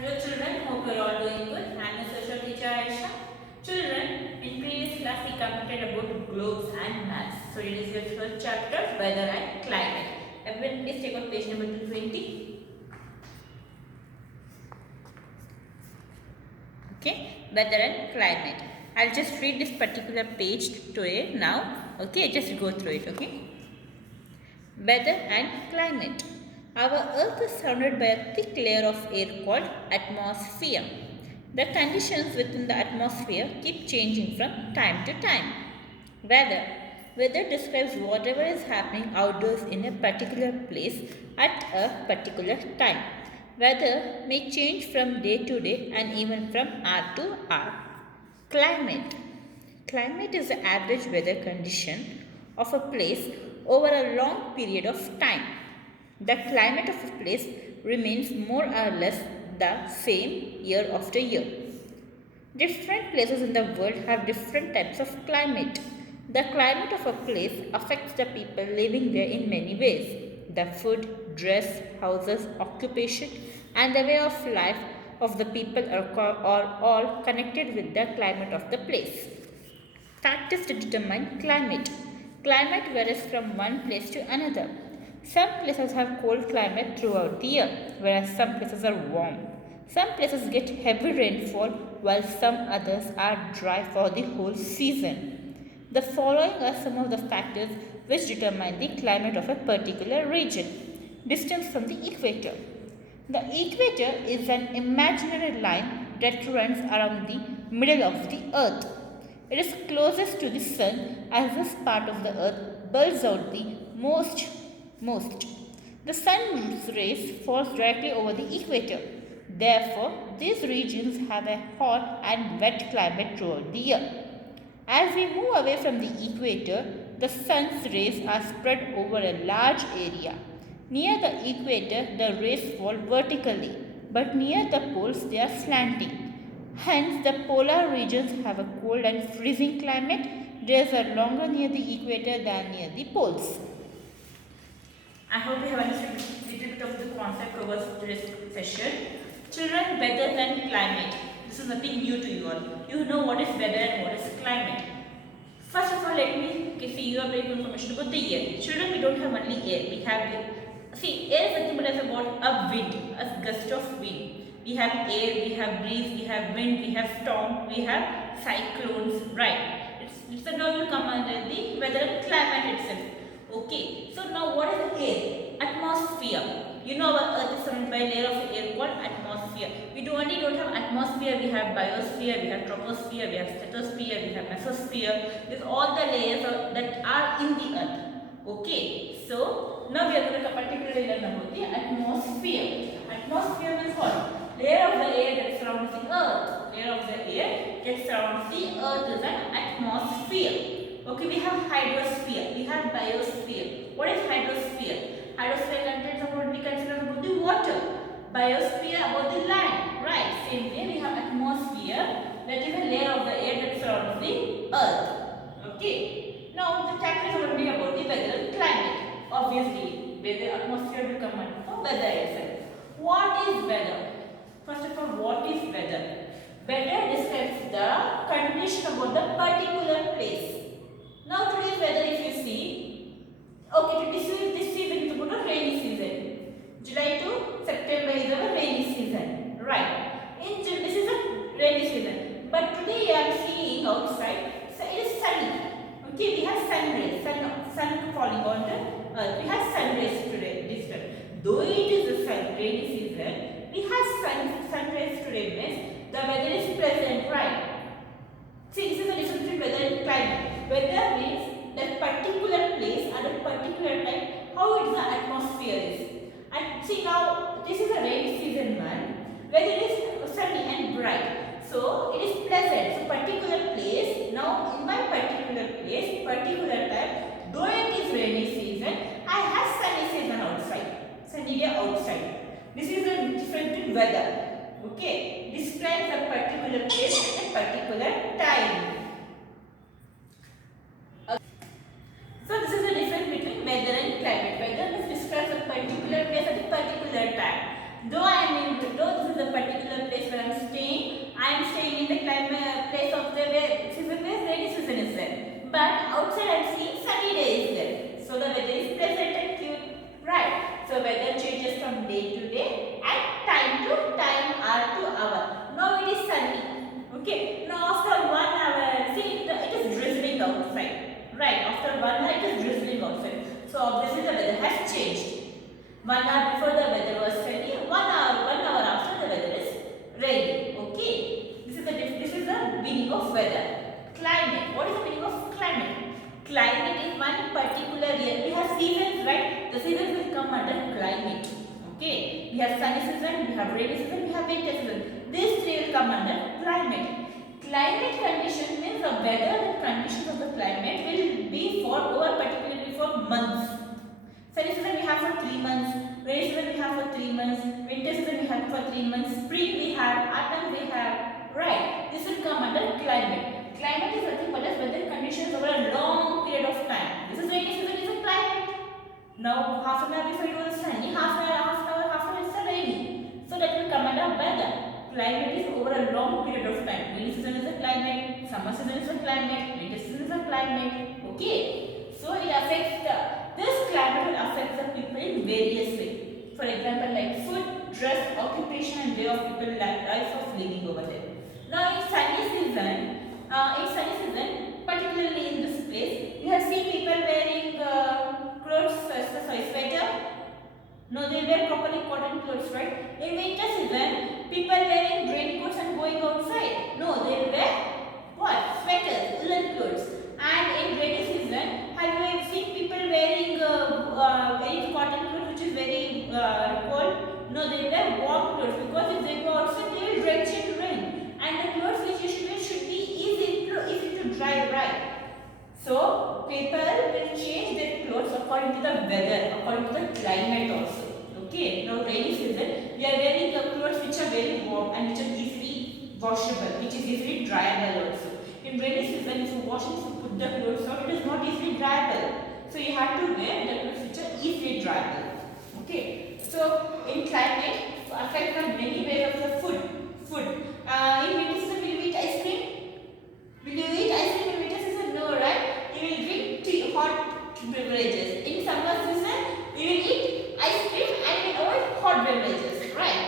Hello children, hope you are all doing good. I am your social teacher Aisha. Children, in previous class we completed about globes and maps. So it is your first chapter, weather and climate. Everyone please take out page number 220. Okay, weather and climate. I'll just read this particular page today now. Okay, just go through it. Okay. Weather and climate. Our earth is surrounded by a thick layer of air called atmosphere. The conditions within the atmosphere keep changing from time to time. Weather. Weather describes whatever is happening outdoors in a particular place at a particular time. Weather may change from day to day and even from hour to hour. Climate. Climate is the average weather condition of a place over a long period of time. The climate of a place remains more or less the same year after year. Different places in the world have different types of climate. The climate of a place affects the people living there in many ways. The food, dress, houses, occupation, and the way of life of the people are all connected with the climate of the place. Factors to determine climate. Climate varies from one place to another. Some places have cold climate throughout the year, whereas some places are warm. Some places get heavy rainfall, while some others are dry for the whole season. The following are some of the factors which determine the climate of a particular region. Distance from the equator. The equator is an imaginary line that runs around the middle of the earth. It is closest to the sun as this part of the earth bulges out the most. The sun's rays falls directly over the equator. Therefore, these regions have a hot and wet climate throughout the year. As we move away from the equator, the sun's rays are spread over a large area. Near the equator, the rays fall vertically, but near the poles they are slanting. Hence, the polar regions have a cold and freezing climate. Days are longer near the equator than near the poles. I hope you have understood a little bit of the concept covers today's session. Children, weather and climate. This is nothing new to you all. You know what is weather and what is climate. First of all, let me give you a brief information about the air. Children, we don't have only air. We have air is nothing but as about a wind, a gust of wind. We have air, we have breeze, we have wind, we have storm, we have cyclones, right? It's a all will come under the weather and climate itself. Okay, so now what is the air? Atmosphere. You know our earth is surrounded by a layer of air called atmosphere. We don't have atmosphere, we have biosphere, we have troposphere, we have stratosphere, we have mesosphere. These all the layers that are in the earth. Okay, so now we are going to particularly learn about the atmosphere. Atmosphere means what? Layer of the air that surrounds the earth. Layer of the air that surrounds the earth is an atmosphere. Okay, we have hydrosphere, we have biosphere. What is hydrosphere? Hydrosphere contains about we consider about the water. Biosphere about the land. Right. Same way we have atmosphere, that is a layer of the air that surrounds the earth. Okay. Now the chapter is going to be about the weather and climate. Obviously, weather atmosphere will come under for weather itself. What is weather? First of all, what is weather? Weather describes the condition about the particular place. Now today's weather, if you see, okay, this season is about a rainy season. July to September is our rainy season, right? This is a rainy season. But today I am seeing outside, so it is sunny. Okay, we have sun rays, sun falling on the earth. We have sun rays today, this time. Though it is a rainy season, we have sun rays today, means the weather is pleasant, right? See, this is the difference between weather and climate. Weather means that particular place at a particular time, how the atmosphere is. And see now, this is a rainy season one, where it is sunny and bright. So, it is pleasant. So, particular place, now in my particular place, particular time, though it is rainy season, I have sunny season outside. Sunny day outside. This is the difference between weather. Okay, describes a particular place at a particular time. So this is the difference between weather and climate. Weather describes a particular place at a particular time. Though this is a particular sunny. Okay, now after 1 hour, see it is drizzling outside. Right, after 1 hour it is drizzling outside. So obviously the weather has changed. 1 hour before the weather was sunny, 1 hour after the weather is rainy. Okay, this is the meaning of weather. Climate. What is the meaning of climate? Climate is one particular year. We have seasons, right? The seasons will come under climate. Okay, we have sunny season, we have rainy season, we have winter season. These three will come under climate. Climate condition means the weather and conditions of the climate will be for over particularly for months. Sunny season we have for 3 months, rainy season we have for 3 months, winter season we have for 3 months, spring we have, autumn we have, right? This will come under climate. Climate is nothing but as weather conditions over a long period of time. This is rainy season is a climate. Now half an hour before it was sunny, half an hour it's rainy. So that will come under weather. Climate is over a long period of time. Rainy season is a climate, summer season is a climate, winter season is a climate. Okay. So it affects this climate will affect the people in various ways. For example, like food, dress, occupation, and way of people life of living over there. Now in sunny season, particularly in this place, you have seen people wearing clothes, sweater. No, they wear properly cotton clothes, right? In winter season, people wearing raincoats and going outside. No, they wear what? Sweaters, woolen clothes. And in rainy season, have you seen people wearing cotton clothes which is very cold? No, they wear warm clothes because if they go outside, they will drench in rain. And the clothes which you should be easy to dry, right? So people will change their clothes according to the weather, according to the climate also. Okay. Now rainy season, we are wearing the clothes which are very warm and which are easily washable, which is easily dryable also. In rainy season, if you wash it, if you put the clothes out, it is not easily dryable. So you have to wear the clothes which are easily dryable. Okay. So in climate, affect the many ways of the food. In winter season, will you eat ice cream? Will you eat ice cream in winter season? No, right? You will drink tea, hot beverages. In summer season, you will eat ice cream and you will avoid hot beverages, right?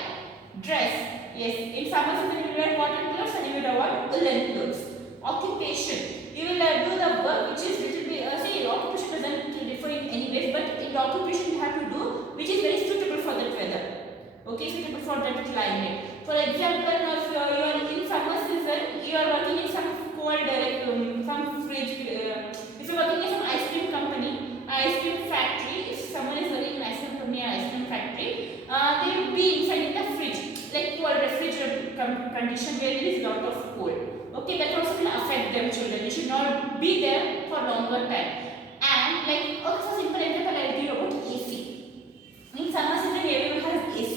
Dress. Yes. In summer season, you will wear cotton clothes and you will avoid woolen clothes. Occupation. You will do the work which is little bit, see, occupation doesn't differ in any ways, but in the occupation you have to do which is very suitable for that weather. Okay, suitable for that climate. For example, if you are in summer season, you are working in some cold, some fridge. If you are working in some ice cream company, ice cream factory, if someone is working in ice cream company or ice cream factory, they will be inside the fridge, like cold refrigerated condition where there is lot of cold. Okay, that also will affect them children. They should not be there for longer time. And like, okay, for simple example, I'll give you about AC. In summer season, everyone has AC.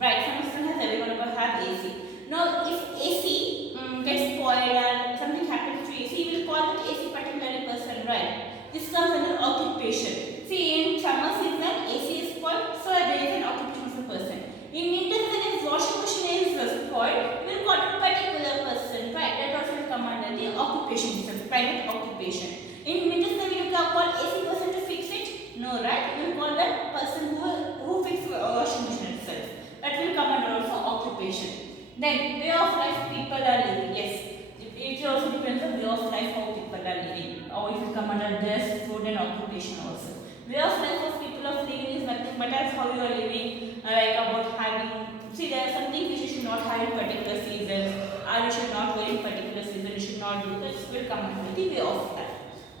Right, summer season has everyone have AC. Now, if AC gets spoiled or something happens to AC, you will call that AC particular person, right? This comes under occupation. See, in summer season, AC is spoiled, so there is an occupation of a person. In winter season, if washing machine is spoiled, we will call it particular person, right? That also will come under the occupation, it's a private occupation. In winter season, we will call AC person to fix it? No, right? We will call that person who fixes washing machine itself. That will come under also occupation. Then, way of life people are living. Yes, it also depends on way of life how people are living. Or it will come under dress, food and occupation also. Way of life of people of living is nothing but as how you are living, like about having, see there are some things which you should not have in particular seasons, or you should not wear in particular season, you should not do this, will come under the way of life.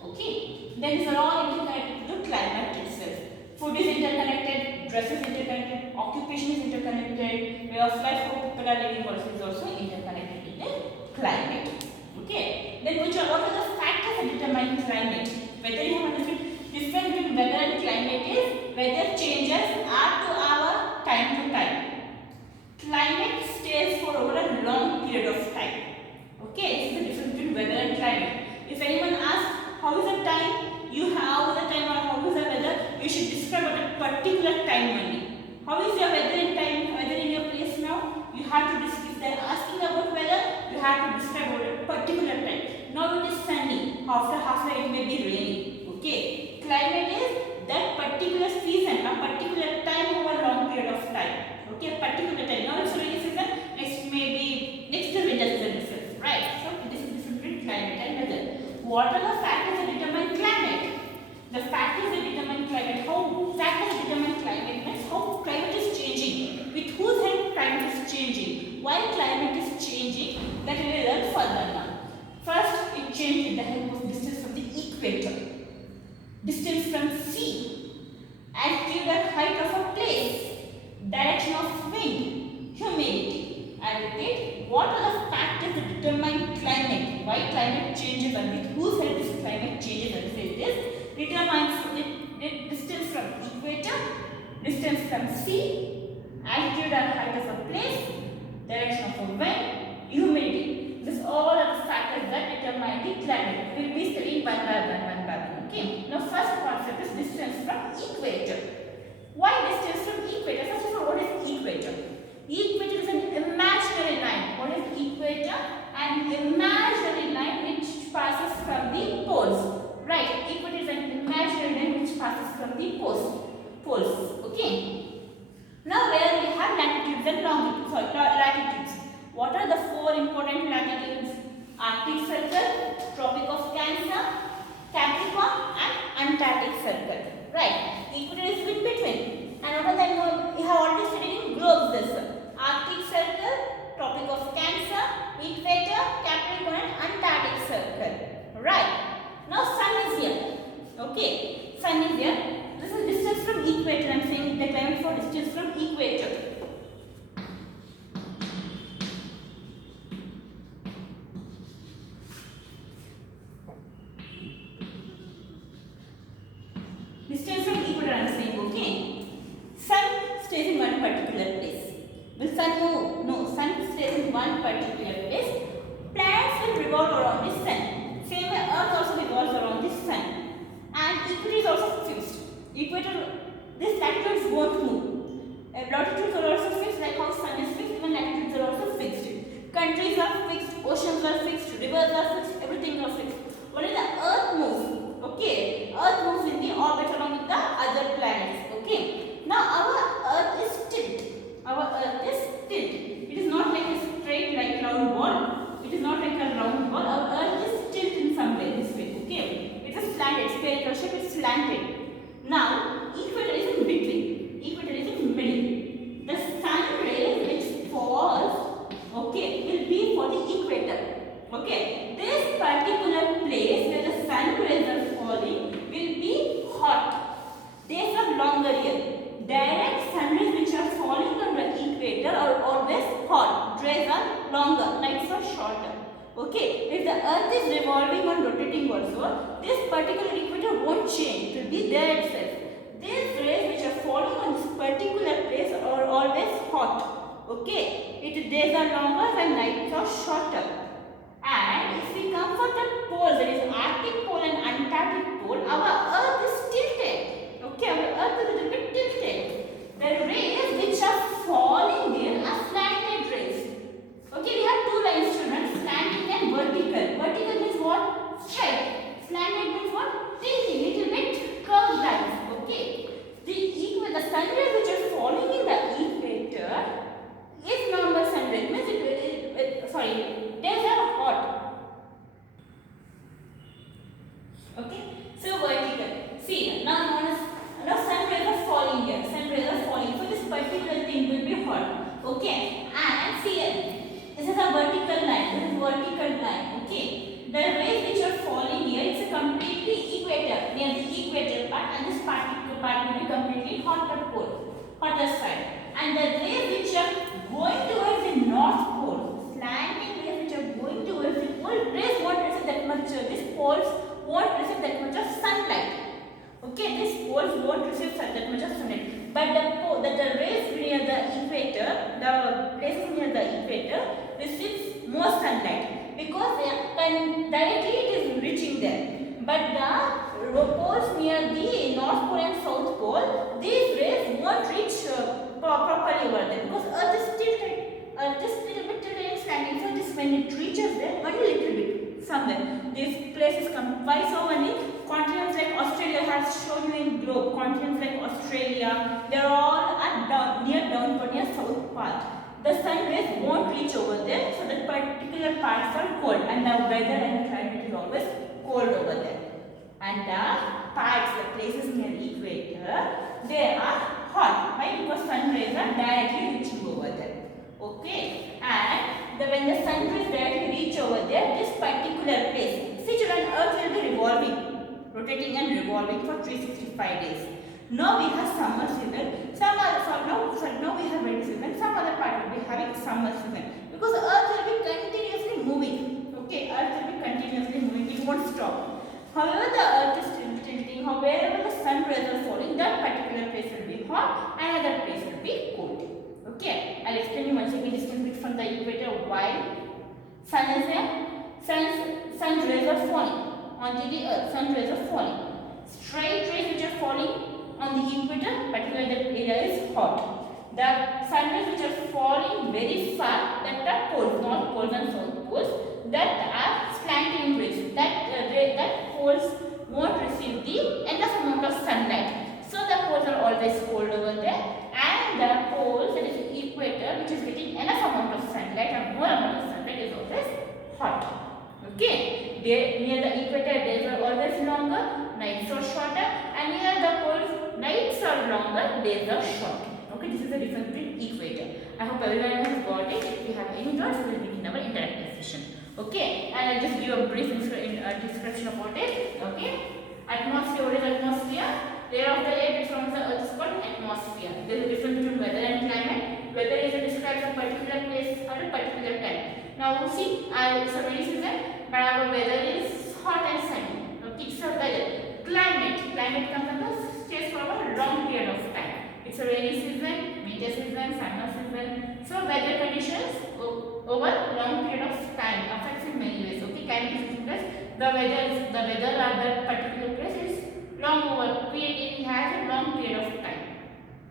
Okay, then these are all interconnected to climate itself. Food is interconnected, dress is interconnected, occupation is interconnected, way of life how people are living also is also interconnected in the climate. Okay, then what are the factors that determine climate? Whether you have understood difference between weather and climate is weather changes are to our time to time. Climate stays for over a long period of time. Okay, this is the difference between weather and climate. If anyone asks how is the time, how is the time or how is the weather, you should describe at a particular time only. How is your weather and time, weather in your place now? You have to describe. If they are asking about weather, you have to describe about a particular time. Now it is sunny. After half an hour it may be rainy. Okay. Climate is that particular season, a particular time over a long period of time. Okay, a particular time. Now it's rainy season, next maybe next is that we will learn further now. First, it changed with the help of distance from the equator. Distance from sea, altitude or height of a place, direction of wind, humidity. I repeat, what are the factors that determine climate? Why climate changes and with whose help this climate changes and say it is determines the distance from equator, distance from sea, altitude or height of a place, direction of a wind, humidity. These all are the factors that determine the climate. We will be studying one by one. Okay. Now first concept is distance from equator. Why distance from equator? First of all, what is equator? Equator is an imaginary line. What is equator? An imaginary line which passes from the poles. Right. Equator is an imaginary line which passes from the poles. Okay. Now where we have latitudes and longitudes. Latitudes. What are the four important latitudes? Arctic Circle, Tropic of Cancer, Capricorn and Antarctic Circle. Right. Equator is in between. And what are the, we have already studied in globes this. Arctic Circle, Tropic of Cancer, Equator, Capricorn and Antarctic Circle. Right. Now Sun is here. Okay. Sun is here. This is distance from equator. I am saying the climate for distance from equator. Distance from equator I am saying, okay. Sun stays in one particular place. Will sun move? No, sun stays in one particular place. Planets will revolve around the sun. Same way Earth also revolves around the sun. And equator is also fixed. Equator, these latitudes won't move. Latitudes are also fixed, like how sun is fixed, even latitudes are also fixed. Countries are fixed, oceans are fixed, rivers are fixed, everything are fixed. Only the Earth moves. Okay, Earth moves in the orbit along with the other planets. Okay, now our Earth is tilt. Our Earth is tilt. It is not like a straight like round ball. It is not like a round ball. Our Earth is tilt in some way. This way. Okay, it is slanted. Spherical shape is slanted. Now, equator is in between. Equator is in middle. The sun rays which falls, okay, will be for the equator. Okay, this particular place where the sun rays are falling will be hot. Days are longer here. Direct sun rays which are falling on the equator are always hot. Days are longer. Nights are shorter. Okay, if the earth is revolving or rotating also, this particular equator won't change. It will be there itself. These rays which are falling on this particular place are always hot. Okay, days are longer and nights are shorter. And if we come for the poles, that is Arctic pole and Antarctic pole, our earth is tilted. Okay, our earth is a little bit tilted. The rays which are falling there are slanted rays. Okay, we have two lines, children, slanting and vertical. Vertical means what? Straight. Slanted means what? Tilting, little bit curved lines. Okay. The sun rays which are falling in the equator is normal sun rays. Means days are hot. Okay. So vertical. See, now sun rays are falling here. Sun rays are falling. So this particular thing will be hot. Okay. And see here. This is a vertical line. This is vertical line. Okay. The rays which are falling here, it's a completely equator, near the equator part, and this particular part will be completely hotter pole, hotter side. And the rays which are going towards the north pole, slanting rays which are going towards the pole, rays won't receive that much. These poles won't receive that much of sunlight. Okay, these poles won't receive that much of sunlight. But the rays near the equator, the places near the equator, receives more sunlight because directly it is reaching there. But the poles near the north pole and south pole, these rays won't reach properly over there because Earth is tilted. Earth is little bit tilted and standing. So this when it reaches there, only little bit somewhere. These places come. Why so many? Continents like Australia has shown you in globe. Continents like Australia, they are all at near south part. The sun rays won't reach over there, so that particular parts are cold, and the weather and climate is always cold over there. And the parts, the places near the equator, they are hot. Why? Because sun rays are directly reaching over there. Okay, and when the sun rays directly particular place. See children, Earth will be revolving, rotating and revolving for 365 days. Now we have summer season. Now we have winter season. Some other part will be having summer season because Earth will be continuously moving. Okay, Earth will be continuously moving. It won't stop. However, the Earth is tilting. Wherever the sun rays are falling, that particular place will be hot, and other place will be cold. Okay, I'll explain you once again distance from the equator while sun is there. Sun rays are falling onto the Earth. Sun rays are falling. Straight rays which are falling on the equator, particularly that area is hot. The sun rays which are falling very far, that are poles, north poles and south poles, that are slanting rays. That poles won't receive the enough amount of sunlight. So the poles are always cold over there, and the poles, that is the equator, which is getting enough amount of sunlight and more amount of sunlight, is always hot. Okay, near the equator days are always longer, nights are shorter, and near the poles nights are longer, days are short. Okay, this is the difference between equator. I hope everyone has got it. If you have any doubts, we will begin our interactive session. Okay, and I'll just give a brief description about it. Okay, atmosphere. What is atmosphere? Layer of the air that surrounds the Earth is called atmosphere. There is a difference between weather and climate. Weather is describes a particular place or a particular time. Now see, it's a rainy season, but our weather is hot and sunny. Okay, it's a weather. Climate comes under stays for a long period of time. It's a rainy season, winter season, summer season. So weather conditions over long period of time affects in many ways. Okay, climate is because the weather at that particular place is long over period. It has a long period of time.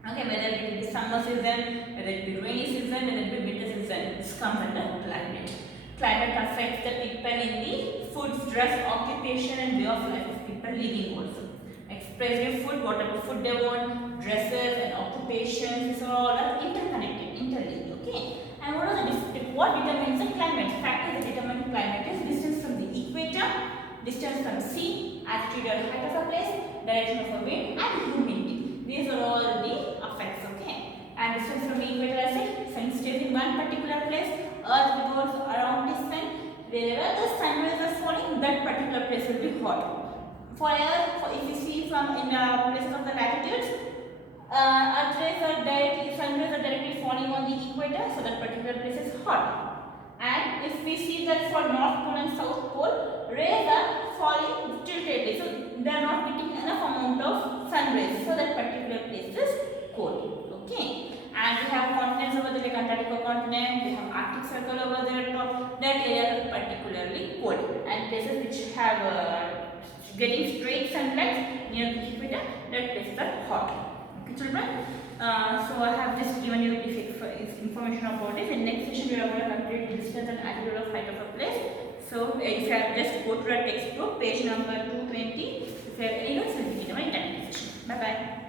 Okay, whether it will be summer season, whether it be rainy season, whether it be winter season, this comes under climate. Climate affects the people in the food, dress, occupation, and way of life of people living also. Express their food, whatever food they want, dresses and occupations, so all are interconnected, interlinked. Okay, and what determines the climate? Factors that determine climate is distance from the equator, distance from sea, altitude or height of a place, direction of a wind, and humidity. These are all the effects. Okay, and distance from the equator, I said, sun stays in one particular place, Earth revolves around the sun. Wherever the sun rays are falling, that particular place will be hot. For Earth, if you see from in places of the latitudes, Earth rays are sun rays are directly falling on the equator, so that particular place is hot. And if we see that for North Pole and South Pole, rays are falling tiltedly, so they are not getting enough amount of sun rays, so that particular place is cold. Okay, and we have continents over there, like Antarctica continent, we have Arctic Circle over there top. That area is particularly cold, and places which have getting straight sunlight near the equator, that places are hot. Okay, children. So I have just given you brief information about it. In next session, we are going to complete the distance and altitude of height of a place. So if you have just go to the textbook, page number 220. If you have any notes, we'll begin our interactive session. Bye bye.